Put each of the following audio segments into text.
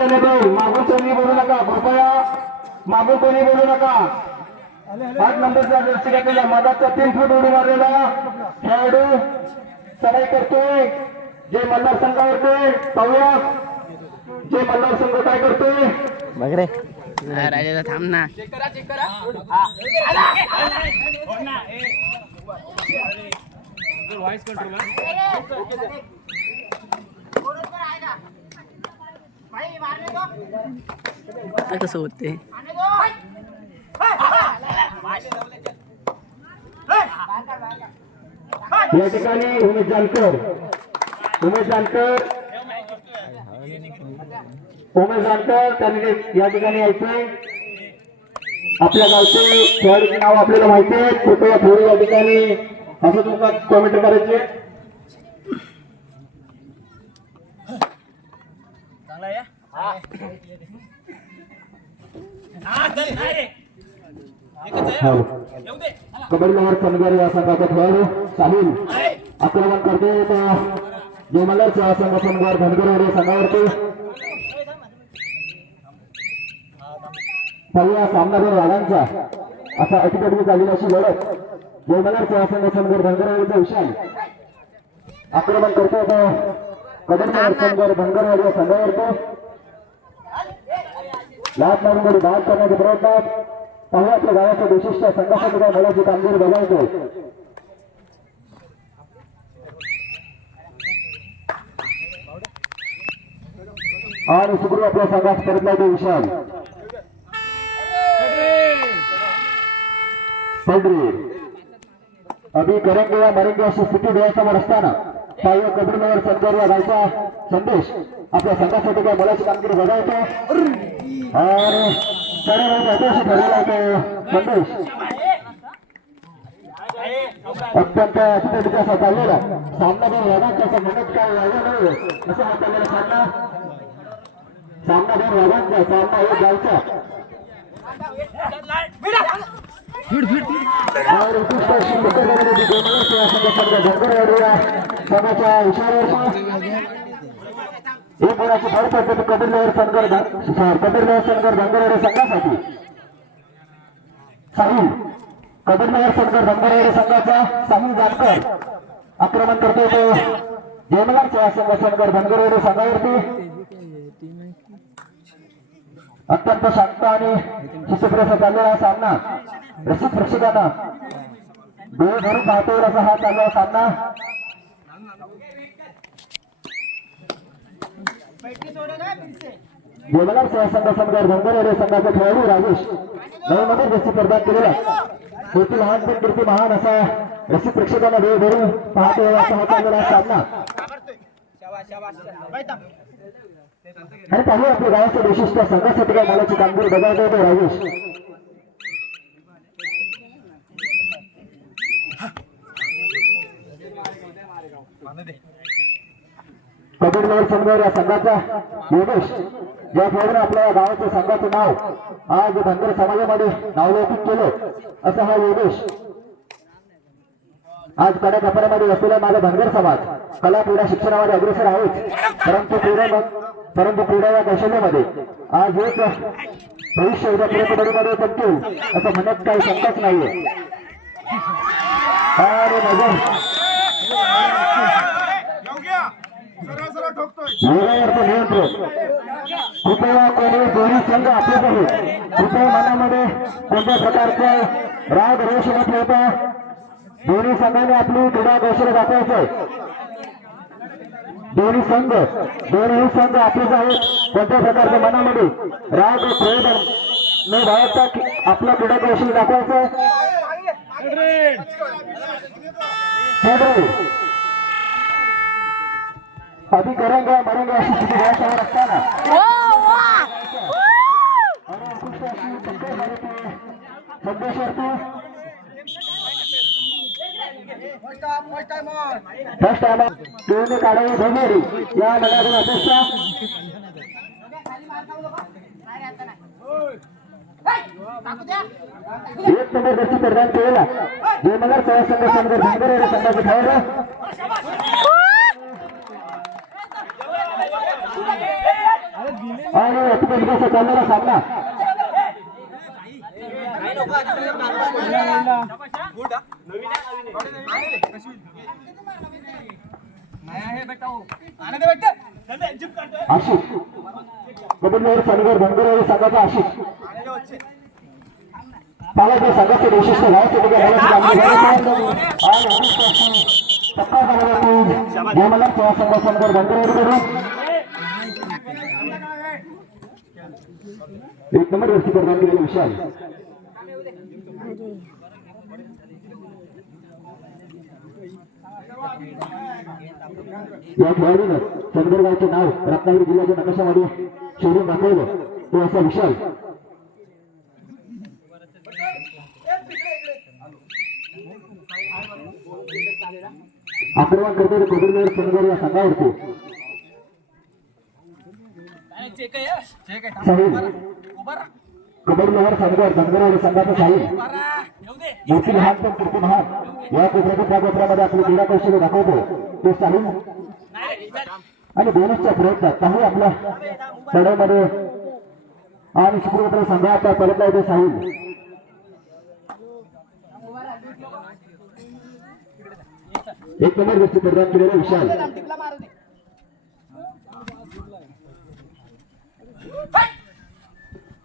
मागून कोणी बोलू नका कृपया मागून कोणी बोलू नका आठ नंबरचा जर्सी घेतलेला मागाचा तीन फूट उडी मारलेला खेळाडू सराई करतोय जे मल्हार संघावरती पाहूया जे मल्हार संघ काय करतोय बघ रे हा, राजाचा थांब ना आता कसं होते या ठिकाणी उमेश जानकर। उमेश जानकर। उमेश जानकर त्यांनी या ठिकाणी यायचे आपल्या गावचे खेळाडूचे नाव आपल्याला माहिती आहे. कृपया थोडी या ठिकाणी असं तुमचा कॉमेंट करायचे. हो. कबड्डी नंबर सनगर या संघाचा खेळाडू साहिल आक्रमण करतो जोमलरच्या संघ सनगर धनगर या संघावरती पहिला सामना दोन वाघांचा असा अटीपटी झालेली अशी लढत जोमलरच्या संघ सनगर धनगरवाडीचा विशाल आक्रमण करतो तो कबड्डी नंबर सनगर धनगरवाडी या संघावरती. लाभ मारून मध्ये बाद करण्याच्या प्रयत्नात पाहू आपल्या गावाचं वैशिष्ट्य संघासाठी काय मोलाची कामगिरी बघायचो. आणि सुखरू आपल्या संघात परतला तो विशाल. पडरी अभि करेंगे या मरंगे अशी स्थिती डोळ्यासमोर असताना पाहिजे कबीरनगर संघर या गावचा संदेश आपल्या संघासाठी काय मोलाची कामगिरी बघायचो? आणि सर्व अपेक्षित झालेला होतो संदेश अत्यंत अतिथीचा असा चाललेला सामना दोन वादांचा असं म्हणत काय लागलं नाही असं हा चाललेला सामना सामना दोन वादांचा सामना एक गावचा आणि विचारावर एक गुणाची भर पडते कबीरनगर सनगर कबीरनगर संघर धनगरवाडी संघासाठी. साहिल कबीरनगर संघर धनगरवाडी संघाचा साहिल जानकर आक्रमण करतो तो. जयमलाल संघ संघर धनगरवाडी संघावरती. अत्यंत शांत आणि शिस्तप्रिय चाललेला हा सामना. रसिक प्रेक्षकांना. डोळे भरून पाहता असा हा चाललेला सामना. गोलगार सेवा संघ संघावर धनगरवाडी संघाचा खेळाडू राजेश. नवीन जशी स्पर्धा केलेला. शेवटी लहान पण कीर्ती महान असा रसिक प्रेक्षकांना वेळ भरून पाहतो असा होता चाललेला सामना. आणि पाहू आपल्या गावाचं वैशिष्ट्य संघासाठी काय मोलाची कामगिरी बजावतो राजेश. राजेश कबीरनगर संघावर या संघाचा योगेश या खेळाडूने आपल्या गावाचं संघाचं नाव आज धनगर समाजामध्ये नावलौकिक केलं असं हा योगेश. आज कड्या कपड्यामध्ये असलेला माझा धनगर समाज कला क्रीडा शिक्षणामध्ये अग्रेसर आहेच. परंतु क्रीडा परंतु क्रीडा या कौशल्यामध्ये आज एक भविष्य उद्या पुढे चमकेल असं म्हणत काही शंकाच नाहीये. अरे नजर योगावरचं नियंत्रण. कृपया कोणी दोन्ही संघ आहेत कृपया मनामध्ये कोणत्या प्रकारचा राग रोष न ठेवता दोन्ही संघाने आपली क्रीडा कौशल्य दाखवायचं दोन्ही संघ दोन्ही संघ आपलेच आहेत. कोणत्या प्रकारच्या मनामध्ये राग क्रोध न बाळगता आपलं क्रीडा कौशल्य दाखवायचं अभी करेंगे मरेंगे अशी स्थिती डोळ्यासमोर असताना. फर्स्ट टाइम दोन्ही काढावी धोमेरी या लढ्यातून अपेक्षा एक नंबर दर्शी प्रदान केलेला जयमगर सेवा संघ धनगर संघाचे खेळाडू आणि अतिशय कसा चालणारा सामना आशिक कबड्डीवर सनगर धनगर संघाचा आशिक पालाच्या संघाचे वैशिष्ट्य गावासाठी टप्पा झालेला तो गोमला संघ धनगर एक नंबर वरती प्रदान केलेला विशाल. या खेळाडूनं चंद्रगावचे नाव रत्नागिरी जिल्ह्याच्या नकाशामध्ये शोधून दाखवलं. तो असा विशाल. आक्रमण करणारे कोथिंबीर चंद्रगाव या संघावरती लहर संघावर धनगरवाडी संघाचा साहिल मोठी लहान पण कृती महान या कोपऱ्याच्या त्या कोपऱ्यामध्ये आपली क्रीडा कौशल्य दाखवतो. तो साहिल आणि बोनसच्या प्रयत्नात काही आपल्या चढवमध्ये आणि सुप्रभत्र संघा आता परतला होते साहिल एक नंबर व्यक्ती प्रदान केलेला विशाल.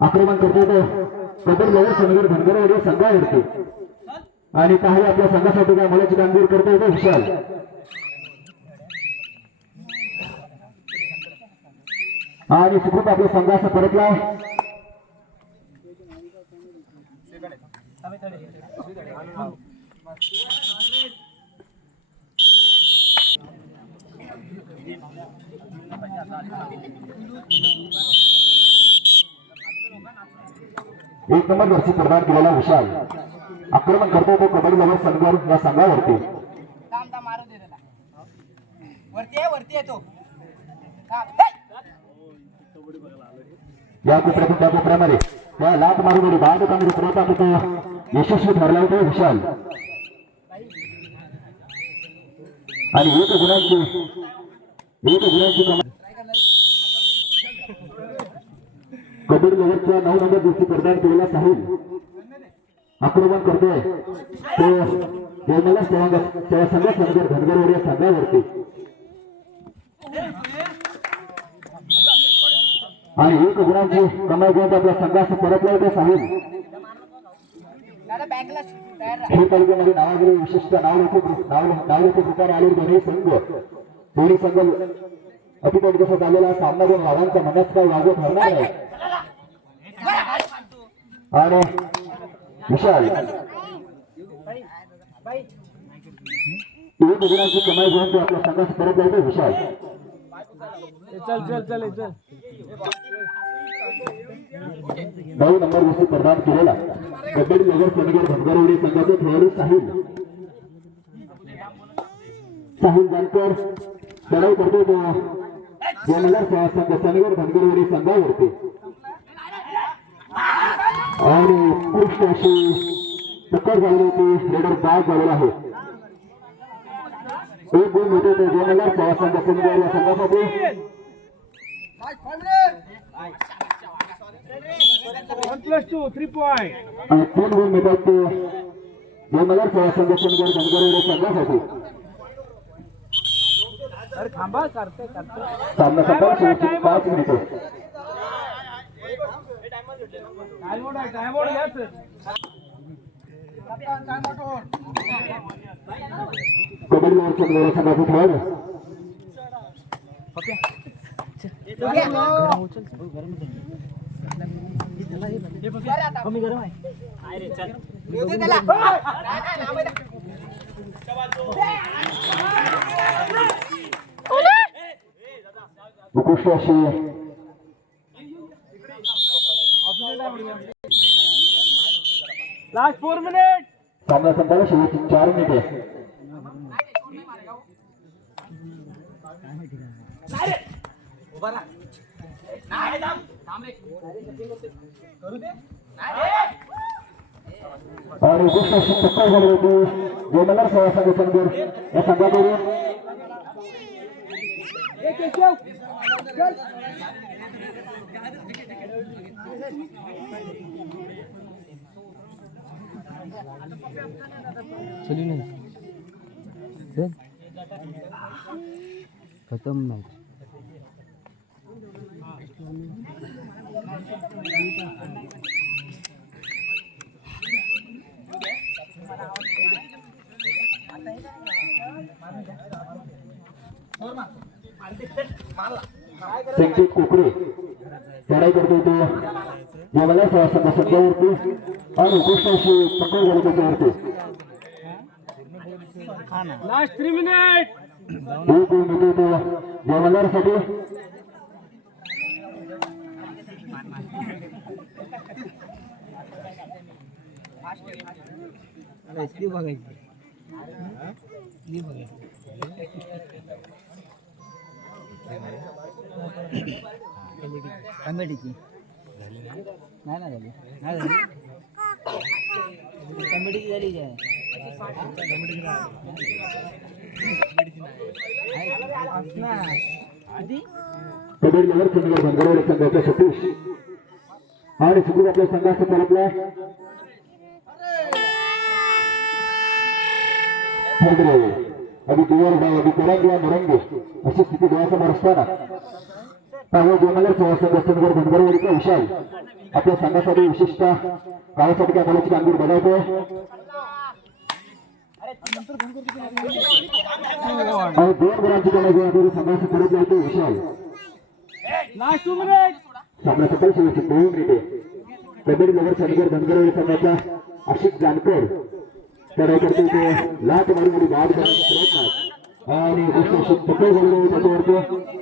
आक्रमण करतो तो. कबड लवर सनगर धनगरवाडी संघावरती आणि काही आपल्या संघासाठी काय मुलाची कामगिरी करतो तो विशाल. आणि सुखरूप आपल्या संघाचा परतला. एक नंबर वरती प्रदान केलेला विशाल. आक्रमण करतो तो कबड्डी लवर संघर या संघावरती! या कोपऱ्यातून त्या कोपऱ्यामध्ये. त्या लाट मारून बाद कामगिरी करत तो. यशस्वी ठरला होता विशाल. आणि एक गुणांची एक गुणांची कमाई कबड्डी लेवलच्या नऊ नंबर दिवशी प्रदान केलेला साहिल. आक्रमण करतोय. तो निर्मला संघ संघ धनगरवर या संघावरती आणि एक गुणांची कमाई घेऊन आपल्या संघास परतला होते साहिल. राहा. खेळ तालुक्यामध्ये नावाजलेले विशिष्ट नाव लोक नाव नाव लोक ठिकाणी आलेले दोन्ही संघ. दोन्ही संघ अतिकट कसं झालेला सामना दोन वादांचा मनात काय लागू ठरणार आहे. आणि विशाल. एक गुणांची कमाई घेऊन तो आपल्या संघास परत जायचे विशाल. नऊ नंबर वस्तू प्रदान केलेला. कबड्डी नगर सनगर धनगरवाडी संघाचे खेळाडू साहिल. साहिल जानकर. चढाई करतो तो. जमलर सेवा संघ सनगर धनगरवाडी संघावरती. आणि उत्कृष्ट अशी टक्कर होती रेडर बाद झालेला आहे. एक गुण मिळतो तो जमलर सेवा संघ सनगर या संघासाठी. आणि तीन गुण मिळतात ते संघ धनगरवाडी संघासाठी. अरे थांबा करते करते. सामना संपला शेवटची पाच मिनिटे टाइम आउट आहे टाइम आउट या सर कबड्डी संघ संघाचे खेळाडू येऊ दे त्याला नाही, नाही, लांब आहे. उत्कृष्ट अशी लास्ट फोर मिनिट सामना संपला शेवटची चार मिनिटे. आणि अशी टक्कर झाली होती. संघ या संघाकडून खतम नाही संकेत कुकडे लढाई करतो तो. यावेळेला सहा सध्यावरती आणि कृष्णाशी पकड झाली त्याच्यावरती लास्ट थ्री मिनिट एक घेतो तो जवाहरसाठी बघायची कॉमेडीची नाही ना झाली. नाही झाली. कॉमेडीची झाली काय आधी कबड्डी नगर चंदगड बंदरवाडी संघाचा सतीश आणि सुखरूप आपल्या संघाचा परतला ठरले अभी दुवर डाव अभी करेंगे मरेंगे अशी स्थिती डोळ्यासमोर असताना त्यामुळे दोन सोळा संघ चंदगड विशाल आपल्या संघासाठी विशिष्ट गावासाठी काय बोलायची कामगिरी बजावतो आणि दोन गुणांची संघाशी परत विशाल. सामना सफल सुरू दोन मिनिटे. कबड्डी नगर चंदगड धनगरवाडी संघाचा जानकर करतो तो लाट मारून बाद करण्याचा प्रयत्न आणि दुसरा सफल त्याच्यावरती.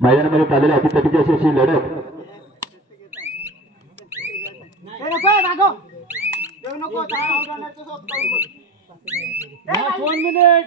मैदानामध्ये चाललेल्या अतितटीची अशी अशी लढत. मिनिट